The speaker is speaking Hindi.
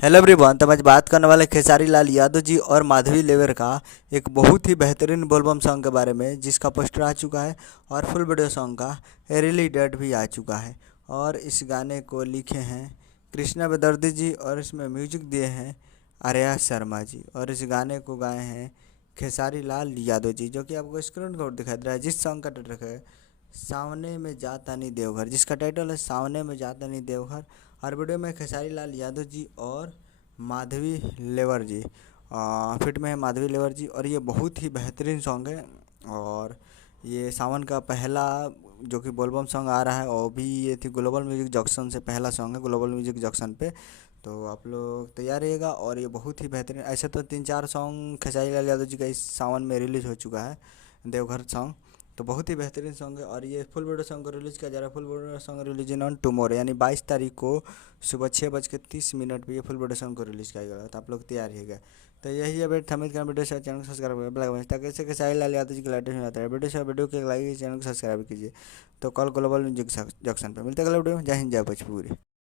Hello everyone. तो आज बात करने वाले खेसारी लाल यादव जी और माधवी लेवर का एक बहुत ही बेहतरीन बोलबम सॉन्ग के बारे में, जिसका पोस्टर आ चुका है और फुल वीडियो सॉन्ग का रिलीज डेट भी आ चुका है। और इस गाने को लिखे हैं कृष्णा बेदर्दी जी और इसमें म्यूजिक दिए हैं आर्या शर्मा जी, और इस गाने को गाए हैं खेसारी लाल यादव जी, जो कि आपको स्क्रीन पर दिखाई दे रहा है। जिस सॉन्ग का टाइटल है सावने में जाता नहीं देवघर, जिसका टाइटल है सावने में जाता नहीं देवघर। और वीडियो में खेसारी लाल यादव जी और माधवी लेवर जी फिट में है माधवी लेवर जी, और ये बहुत ही बेहतरीन सॉन्ग है। और ये सावन का पहला जो कि बोलबम सॉन्ग आ रहा है, और भी ये थी ग्लोबल म्यूजिक जंक्शन से पहला सॉन्ग है ग्लोबल म्यूजिक जंक्शन पे। तो आप लोग तैयार रहिएगा। और ये बहुत ही बेहतरीन, ऐसे तो 3-4 सॉन्ग खेसारी लाल यादव जी का इस सावन में रिलीज हो चुका है, देवघर सॉन्ग। तो बहुत ही बेहतरीन सॉन्ग है। और ये फुल वीडियो सॉन्ग को रिलीज़ किया जा रहा है। Full video song release in on tomorrow, यानी 22 तारीख को सुबह 6:30 पे ये फुल वीडियो सॉन्ग को रिलीज़ किया गया। तो आप लोग तैयार रहिएगा। तो यही अपडेट था। उम्मीद करना वीडियो से चैनल को सब्सक्राइब करें ताकि इससे खेसारी लाल यादव जी की लेटेस्ट हो जाता है वीडियो के लाइक चैनल को सब्सक्राइब कीजिए। तो कल ग्लोबल म्यूजिक जंक्शन पर मिलते हैं अगले वीडियो में। जय हिंद जय भोजपुरी।